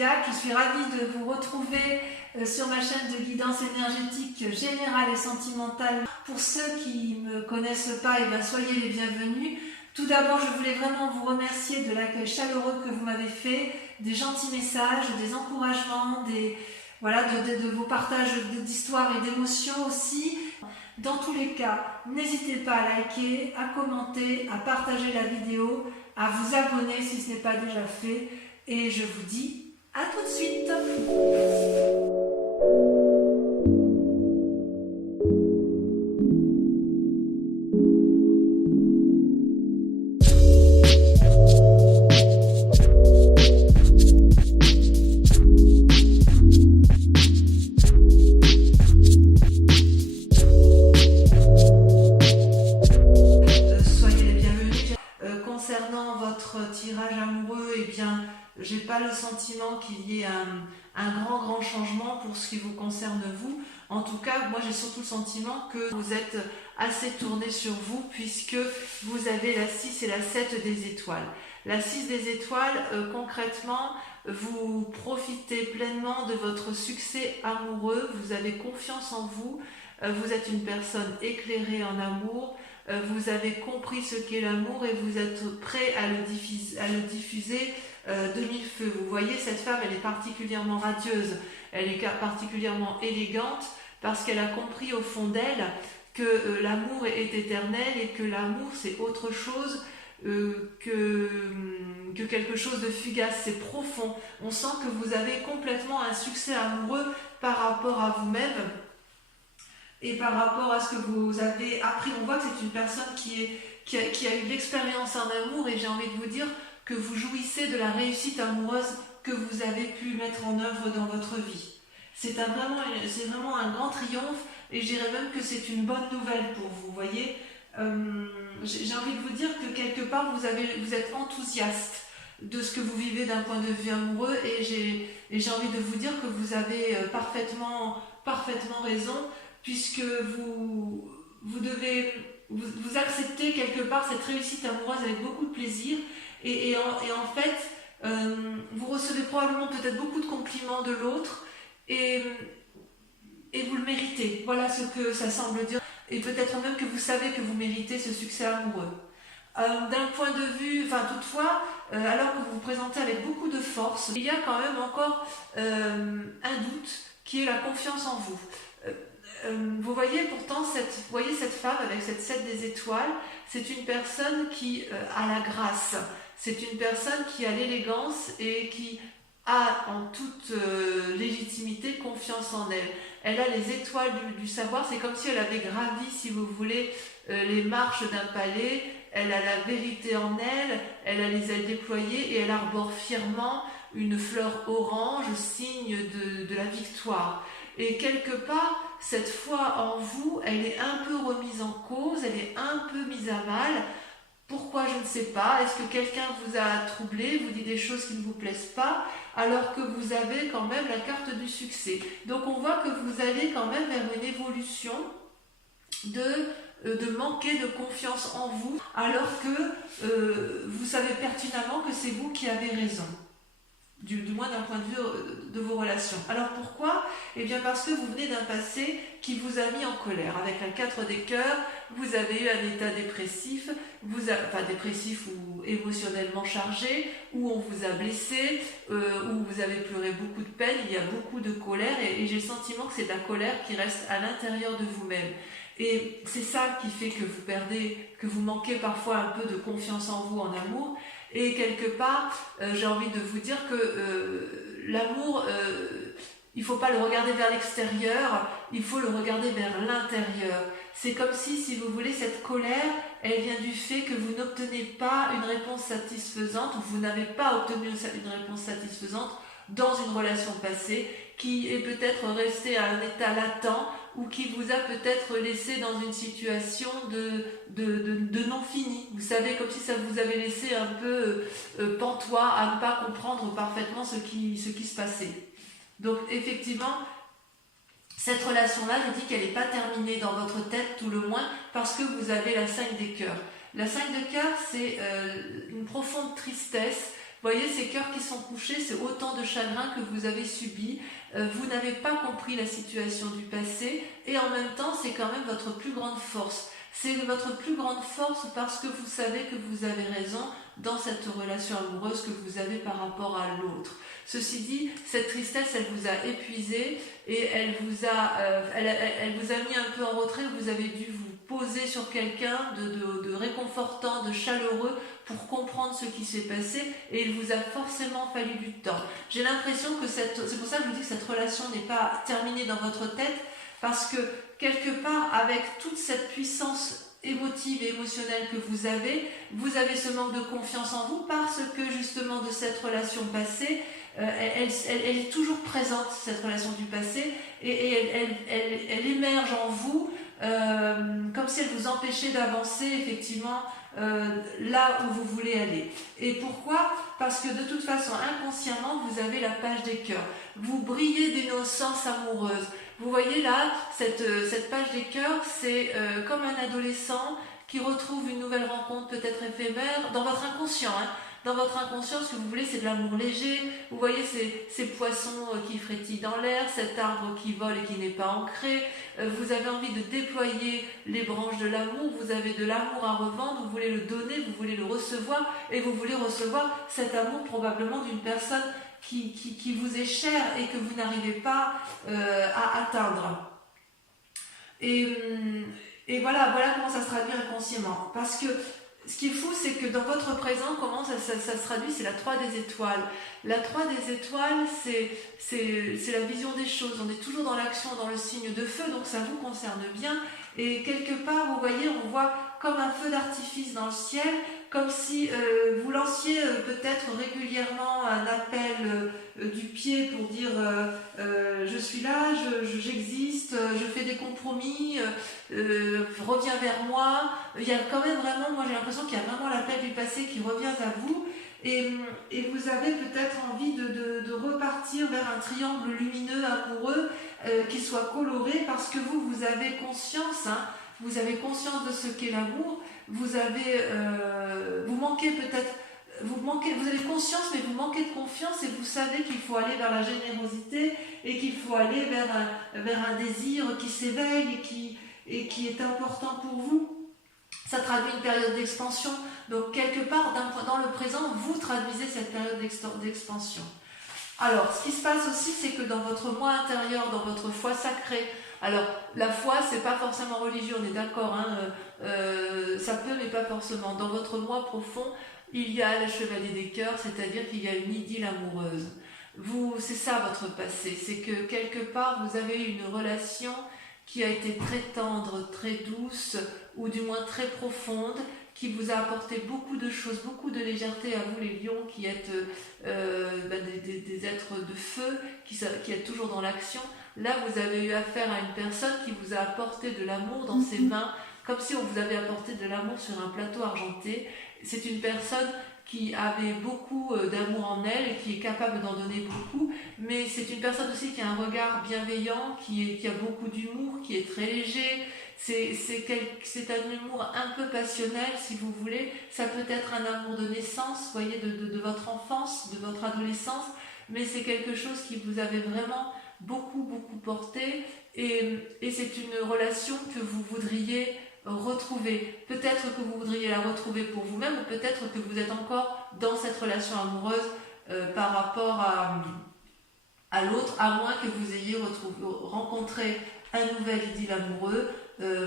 Zodiac. Je suis ravie de vous retrouver sur ma chaîne de guidance énergétique générale et sentimentale. Pour ceux qui ne me connaissent pas, soyez les bienvenus. Tout d'abord, je voulais vraiment vous remercier de l'accueil chaleureux que vous m'avez fait, des gentils messages, des encouragements, de vos partages d'histoires et d'émotions aussi. Dans tous les cas, n'hésitez pas à liker, à commenter, à partager la vidéo, à vous abonner si ce n'est pas déjà fait. Et je vous dis à tout de suite. Concernant votre tirage amoureux, j'ai pas le sentiment qu'il y ait un grand changement pour ce qui vous concerne vous. En tout cas, moi j'ai surtout le sentiment que vous êtes assez tourné sur vous, puisque vous avez la 6 et la 7 des étoiles. La 6 des étoiles, concrètement, vous profitez pleinement de votre succès amoureux, vous avez confiance en vous, vous êtes une personne éclairée en amour, vous avez compris ce qu'est l'amour et vous êtes prêt à le diffuser de mille feux. Vous voyez, cette femme, elle est particulièrement radieuse, elle est particulièrement élégante parce qu'elle a compris au fond d'elle que l'amour est éternel et que l'amour c'est autre chose que quelque chose de fugace, c'est profond. On sent que vous avez complètement un succès amoureux par rapport à vous-même et par rapport à ce que vous avez appris. On voit que c'est une personne qui a eu de l'expérience en amour, et j'ai envie de vous dire que vous jouissez de la réussite amoureuse que vous avez pu mettre en œuvre dans votre vie. C'est vraiment un grand triomphe, et je dirais même que c'est une bonne nouvelle pour vous, voyez. J'ai envie de vous dire que quelque part vous êtes enthousiaste de ce que vous vivez d'un point de vue amoureux, et j'ai envie de vous dire que vous avez parfaitement raison, puisque vous acceptez quelque part cette réussite amoureuse avec beaucoup de plaisir, et en fait vous recevez probablement peut-être beaucoup de compliments de l'autre, et vous le méritez. Voilà ce que ça semble dire, et peut-être même que vous savez que vous méritez ce succès amoureux. D'un point de vue, toutefois, alors que vous vous présentez avec beaucoup de force, il y a quand même encore un doute qui est la confiance en vous. Vous voyez pourtant cette femme avec cette 7 des étoiles, c'est une personne qui a la grâce, c'est une personne qui a l'élégance et qui a en toute légitimité confiance en elle. Elle a les étoiles du savoir, c'est comme si elle avait gravi, si vous voulez, les marches d'un palais. Elle a la vérité en elle, elle a les ailes déployées et elle arbore fièrement une fleur orange, signe de la victoire. Et quelque part, cette foi en vous, elle est un peu remise en cause, elle est un peu mise à mal. Pourquoi? Je ne sais pas. Est-ce que quelqu'un vous a troublé, vous dit des choses qui ne vous plaisent pas, alors que vous avez quand même la carte du succès? Donc on voit que vous allez quand même vers une évolution de manquer de confiance en vous, alors que vous savez pertinemment que c'est vous qui avez raison. Du moins d'un point de vue de vos relations. Alors pourquoi? Parce que vous venez d'un passé qui vous a mis en colère. Avec la 4 des cœurs, vous avez eu un état dépressif, dépressif ou émotionnellement chargé, où on vous a blessé, où vous avez pleuré beaucoup de peine, il y a beaucoup de colère, et j'ai le sentiment que c'est la colère qui reste à l'intérieur de vous-même. Et c'est ça qui fait que vous manquez parfois un peu de confiance en vous, en amour. Et quelque part, j'ai envie de vous dire que l'amour, il ne faut pas le regarder vers l'extérieur, il faut le regarder vers l'intérieur. C'est comme si vous voulez, cette colère, elle vient du fait que vous n'obtenez pas une réponse satisfaisante, ou vous n'avez pas obtenu une réponse satisfaisante dans une relation passée, qui est peut-être restée à un état latent, ou qui vous a peut-être laissé dans une situation de non fini. Vous savez, comme si ça vous avait laissé un peu pantois, à ne pas comprendre parfaitement ce qui se passait. Donc effectivement, cette relation-là, je dis qu'elle n'est pas terminée dans votre tête, tout le moins, parce que vous avez la 5 des cœurs. La 5 de cœur, c'est une profonde tristesse voyez, ces cœurs qui sont couchés, c'est autant de chagrin que vous avez subi. Vous n'avez pas compris la situation du passé et en même temps, c'est quand même votre plus grande force. C'est votre plus grande force parce que vous savez que vous avez raison dans cette relation amoureuse que vous avez par rapport à l'autre. Ceci dit, cette tristesse, elle vous a épuisé et elle vous a mis un peu en retrait. Vous avez dû vous poser sur quelqu'un de réconfortant, de chaleureux pour comprendre ce qui s'est passé et il vous a forcément fallu du temps. J'ai l'impression que c'est pour ça que je vous dis que cette relation n'est pas terminée dans votre tête parce que quelque part, avec toute cette puissance émotive et émotionnelle que vous avez ce manque de confiance en vous parce que justement de cette relation passée, elle est toujours présente, cette relation du passé, et elle émerge en vous comme si elle vous empêchait d'avancer effectivement là où vous voulez aller. Et pourquoi? Parce que de toute façon, inconsciemment, vous avez la page des cœurs. Vous brillez d'innocence amoureuse. Vous voyez là, cette page des cœurs, c'est comme un adolescent qui retrouve une nouvelle rencontre peut-être éphémère dans votre inconscient. Dans votre inconscient, ce que vous voulez, c'est de l'amour léger. Vous voyez ces poissons qui frétillent dans l'air, cet arbre qui vole et qui n'est pas ancré. Vous avez envie de déployer les branches de l'amour. Vous avez de l'amour à revendre. Vous voulez le donner, vous voulez le recevoir. Et vous voulez recevoir cet amour probablement d'une personne qui vous est chère et que vous n'arrivez pas à atteindre. Et voilà comment ça se traduit inconsciemment. Parce que ce qui est fou, c'est que dans votre présent, comment ça se traduit, c'est la 3 des étoiles. La 3 des étoiles, c'est la vision des choses. On est toujours dans l'action, dans le signe de feu, donc ça vous concerne bien. Et quelque part, vous voyez, on voit comme un feu d'artifice dans le ciel, comme si vous lanciez peut-être régulièrement un appel du pied pour dire je suis là, j'existe, je fais des compromis, reviens vers moi. Il y a quand même vraiment, moi j'ai l'impression qu'il y a vraiment l'appel du passé qui revient à vous et vous avez peut-être envie de repartir vers un triangle lumineux, amoureux, qui soit coloré parce que vous avez conscience, vous avez conscience de ce qu'est l'amour, vous manquez peut-être, vous avez conscience mais vous manquez de confiance et vous savez qu'il faut aller vers la générosité et qu'il faut aller vers un désir qui s'éveille et qui est important pour vous. Ça traduit une période d'expansion, donc quelque part dans le présent, vous traduisez cette période d'expansion. Alors, ce qui se passe aussi, c'est que dans votre moi intérieur, dans votre foi sacrée, alors la foi, c'est pas forcément religieux, on est d'accord, ça peut, mais pas forcément. Dans votre moi profond, il y a le chevalier des cœurs, c'est-à-dire qu'il y a une idylle amoureuse. C'est ça votre passé, c'est que quelque part, vous avez eu une relation qui a été très tendre, très douce, ou du moins très profonde, qui vous a apporté beaucoup de choses, beaucoup de légèreté à vous les lions qui êtes des êtres de feu, qui êtes toujours dans l'action. Là, vous avez eu affaire à une personne qui vous a apporté de l'amour dans ses mains, comme si on vous avait apporté de l'amour sur un plateau argenté. C'est une personne qui avait beaucoup d'amour en elle et qui est capable d'en donner beaucoup, mais c'est une personne aussi qui a un regard bienveillant, qui a beaucoup d'humour, qui est très léger. C'est un humour un peu passionnel, si vous voulez. Ça peut être un amour de naissance, vous voyez, de votre enfance, de votre adolescence, mais c'est quelque chose qui vous avait vraiment beaucoup porté et c'est une relation que vous voudriez retrouver. Peut-être que vous voudriez la retrouver pour vous-même ou peut-être que vous êtes encore dans cette relation amoureuse par rapport à l'autre, à moins que vous ayez rencontré un nouvel idylle amoureux.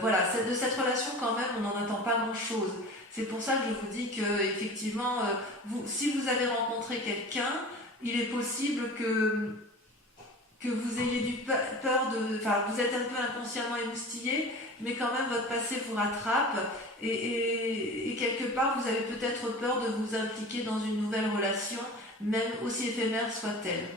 Voilà, de cette relation quand même, on n'en attend pas grand-chose. C'est pour ça que je vous dis que effectivement, si vous avez rencontré quelqu'un, il est possible que vous ayez peur vous êtes un peu inconsciemment émoustillé, mais quand même votre passé vous rattrape et quelque part vous avez peut-être peur de vous impliquer dans une nouvelle relation, même aussi éphémère soit-elle.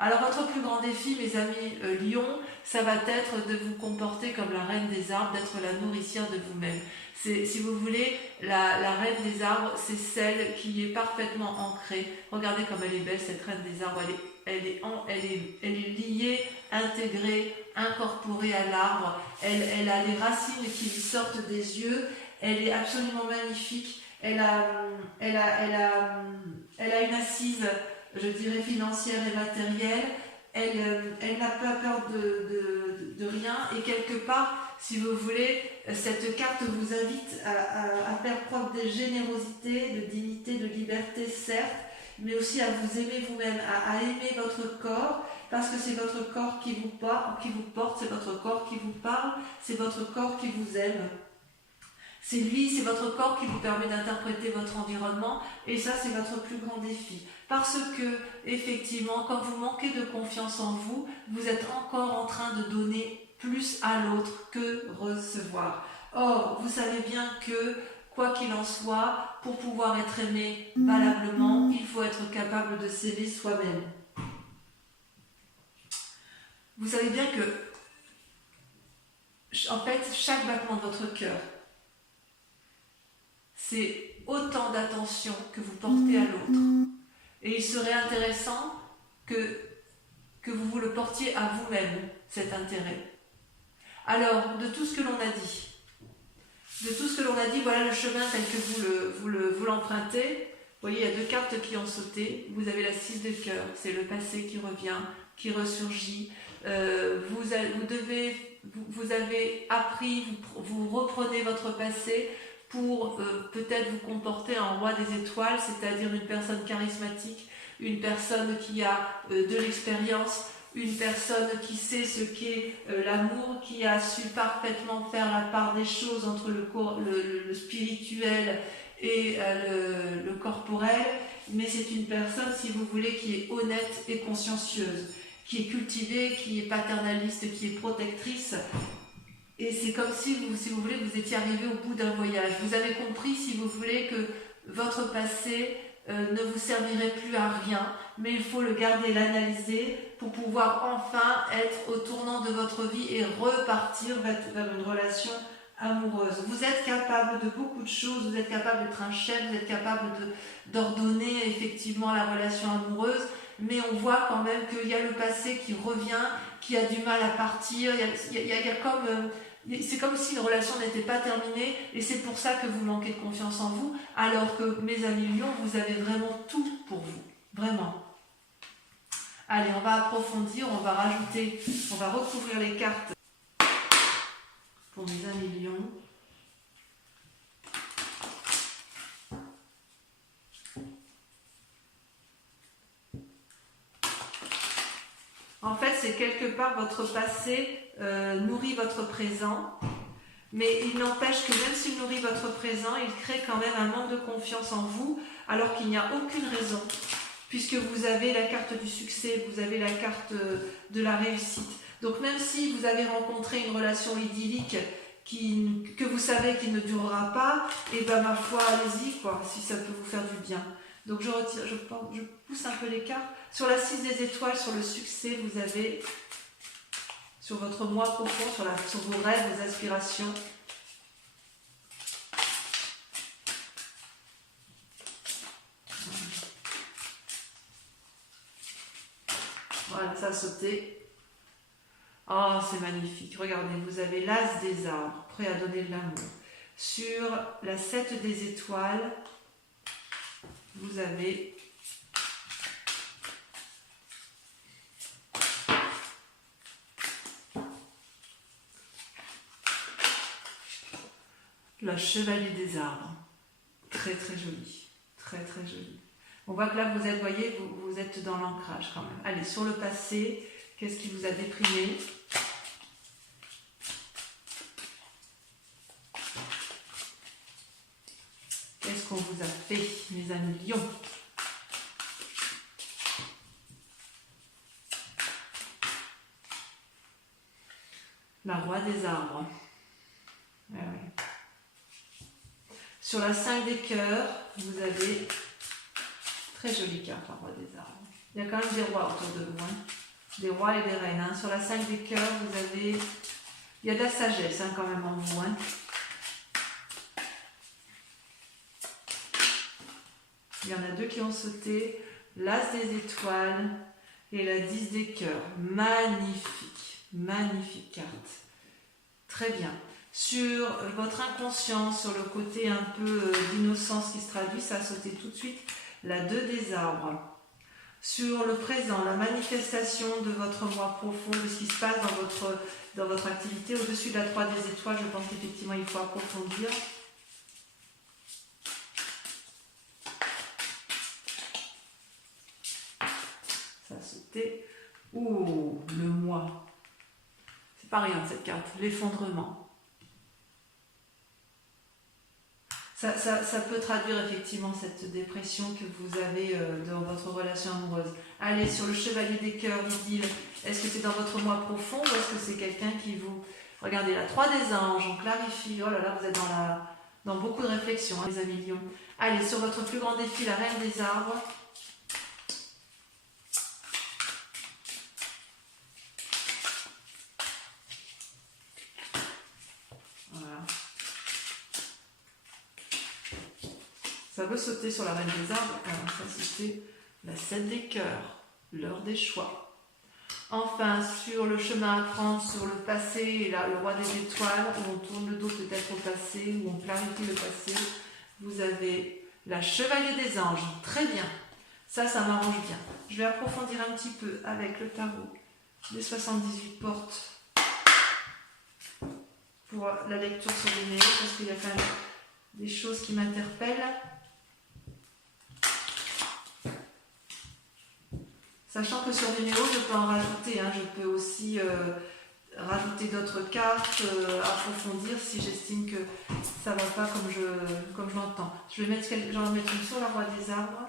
Alors votre plus grand défi, mes amis lions, ça va être de vous comporter comme la reine des arbres, d'être la nourricière de vous-même. Si vous voulez, la reine des arbres, c'est celle qui est parfaitement ancrée. Regardez comme elle est belle, cette reine des arbres, elle est liée, intégrée, incorporée à l'arbre. Elle a les racines qui lui sortent des yeux. Elle est absolument magnifique. Elle a une assise, je dirais, financière et matérielle. Elle n'a pas peur de rien. Et quelque part, si vous voulez, cette carte vous invite à faire preuve de générosité, de dignité, de liberté, certes, mais aussi à vous aimer vous-même, à aimer votre corps, parce que c'est votre corps qui vous porte, c'est votre corps qui vous parle, c'est votre corps qui vous aime. C'est votre corps qui vous permet d'interpréter votre environnement, et ça, c'est votre plus grand défi. Parce que, effectivement, quand vous manquez de confiance en vous, vous êtes encore en train de donner plus à l'autre que recevoir. Or, vous savez bien que, quoi qu'il en soit, pour pouvoir être aimé valablement, il faut être capable de s'aimer soi-même. Vous savez bien que, en fait, chaque battement de votre cœur, c'est autant d'attention que vous portez à l'autre. Et il serait intéressant que vous le portiez à vous-même, cet intérêt. Alors, de tout ce que l'on a dit, voilà le chemin tel que vous l'empruntez. Vous voyez, il y a 2 cartes qui ont sauté. Vous avez la 6 de cœur, c'est le passé qui revient, qui ressurgit. Vous avez appris, vous reprenez votre passé pour peut-être vous comporter en roi des étoiles, c'est-à-dire une personne charismatique, une personne qui a de l'expérience, une personne qui sait ce qu'est l'amour, qui a su parfaitement faire la part des choses entre le spirituel et le corporel, mais c'est une personne, si vous voulez, qui est honnête et consciencieuse, qui est cultivée, qui est paternaliste, qui est protectrice. Et c'est comme si vous voulez, vous étiez arrivé au bout d'un voyage. Vous avez compris, si vous voulez, que votre passé ne vous servirait plus à rien, mais il faut le garder, l'analyser pour pouvoir enfin être au tournant de votre vie et repartir vers une relation amoureuse. Vous êtes capable de beaucoup de choses, vous êtes capable d'être un chef, vous êtes capable d'ordonner effectivement la relation amoureuse, mais on voit quand même qu'il y a le passé qui revient, qui a du mal à partir, c'est comme si une relation n'était pas terminée, et c'est pour ça que vous manquez de confiance en vous, alors que, mes amis lions, vous avez vraiment tout pour vous. Vraiment. Allez, on va approfondir, on va recouvrir les cartes pour mes amis lions. En fait, c'est quelque part votre passé nourrit votre présent, mais il n'empêche que même s'il nourrit votre présent, il crée quand même un manque de confiance en vous, alors qu'il n'y a aucune raison, puisque vous avez la carte du succès, vous avez la carte de la réussite. Donc même si vous avez rencontré une relation idyllique que vous savez qu'il ne durera pas, et ben ma foi, allez-y, quoi, si ça peut vous faire du bien. Donc je pousse un peu les cartes. Sur la 6 des étoiles, sur le succès, vous avez, sur votre moi profond, sur vos rêves, vos aspirations. Voilà, ça a sauté. Oh, c'est magnifique. Regardez, vous avez l'as des arbres, prêt à donner de l'amour. Sur la 7 des étoiles, vous avez la chevalier des arbres. Très très joli. Très très joli. On voit que là, vous êtes, voyez, vous êtes dans l'ancrage quand même. Allez, sur le passé, qu'est-ce qui vous a déprimé ? Qu'est-ce qu'on vous a fait, mes amis lions ? La roi des arbres. Ah oui. Sur la 5 des cœurs, vous avez très jolie carte, la roi des arbres. Il y a quand même des rois autour de vous, hein. Des rois et des reines. Hein. Sur la 5 des cœurs, vous avez... Il y a de la sagesse quand même en vous. Hein. Il y en a 2 qui ont sauté. L'as des étoiles et la 10 des cœurs. Magnifique. Magnifique carte. Très bien. Sur votre inconscient, sur le côté un peu d'innocence qui se traduit, ça a sauté tout de suite la 2 des arbres. Sur le présent, la manifestation de votre moi profond, de ce qui se passe dans votre activité, au-dessus de la 3 des étoiles, je pense qu'effectivement il faut approfondir. Ça a sauté. Ouh, le moi. C'est pas rien cette carte, l'effondrement. Ça peut traduire effectivement cette dépression que vous avez dans votre relation amoureuse. Allez, sur le chevalier des cœurs, idylle, est-ce que c'est dans votre moi profond ou est-ce que c'est quelqu'un qui vous... Regardez, la 3 des anges, on clarifie. Oh là là, vous êtes dans beaucoup de réflexions, hein, les amis lions. Allez, sur votre plus grand défi, la reine des arbres. Ça veut sauter sur la reine des arbres. Alors ça c'était la 7 des cœurs, l'heure des choix. Enfin, sur le chemin à prendre, sur le passé, et là, le roi des étoiles, où on tourne le dos peut-être au passé, où on clarifie le passé, vous avez la chevalier des anges. Très bien. Ça m'arrange bien. Je vais approfondir un petit peu avec le tarot des 78 portes pour la lecture sur les néos, parce qu'il y a quand même des choses qui m'interpellent. Sachant que sur Vimeo, je peux en rajouter, hein, je peux aussi rajouter d'autres cartes, approfondir si j'estime que ça ne va pas comme je l'entends. J'en vais mettre une sur la roi des arbres.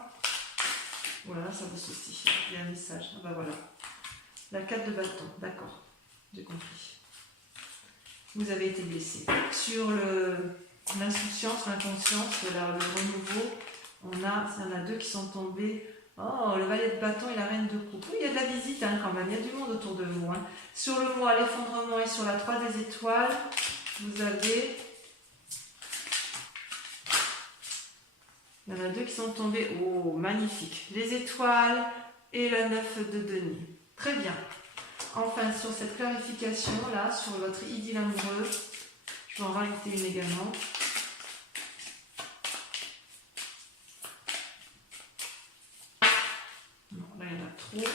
Voilà, ça veut sauter. Il y a un message. Ah bah voilà. La 4 de bâton, d'accord, j'ai compris. Vous avez été blessé. Sur l'insouciance, l'inconscience, le renouveau, il y en a 2 qui sont tombés. Oh, le valet de bâton et la reine de coupe. Oui, il y a de la visite hein, quand même, il y a du monde autour de vous. Hein. Sur le moi, l'effondrement et sur la 3 des étoiles, vous avez... Il y en a 2 qui sont tombés. Oh, magnifique. Les étoiles et la 9 de denier. Très bien. Enfin, sur cette clarification, là, sur votre idylle amoureuse, je vais en rajouter une également. Non, là, il y en a trop.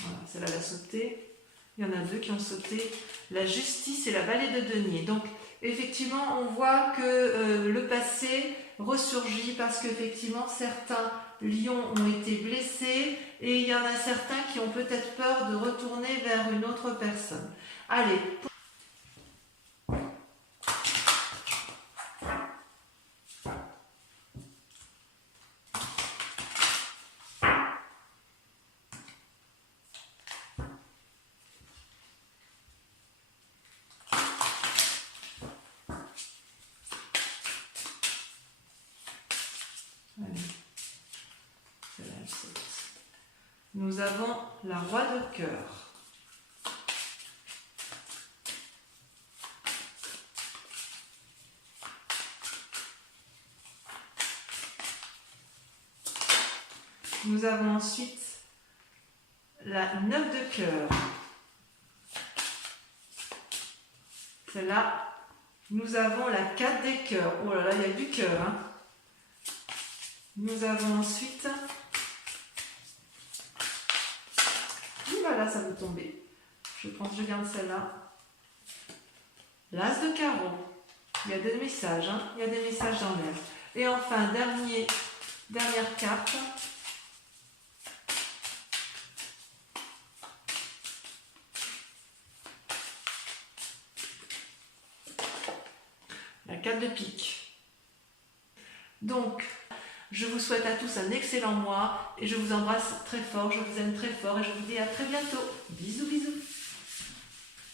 Voilà, celle-là, elle a sauté. Il y en a 2 qui ont sauté. La justice et la vallée de denier. Donc, effectivement, on voit que le passé ressurgit parce qu'effectivement, certains lions ont été blessés et il y en a certains qui ont peut-être peur de retourner vers une autre personne. Allez. Nous avons la roi de cœur. Nous avons ensuite la 9 de cœur. Celle-là. Nous avons la 4 des cœurs. Oh là là, il y a du cœur. Hein. Nous avons ensuite... Voilà, ça veut tomber. Je garde celle-là. L'as de carreau. Il y a des messages, hein. Il y a des messages dans l'air. Et enfin, dernière carte. La 4 de pique. Donc, je vous souhaite à tous un excellent mois et je vous embrasse très fort, je vous aime très fort et je vous dis à très bientôt. Bisous, bisous.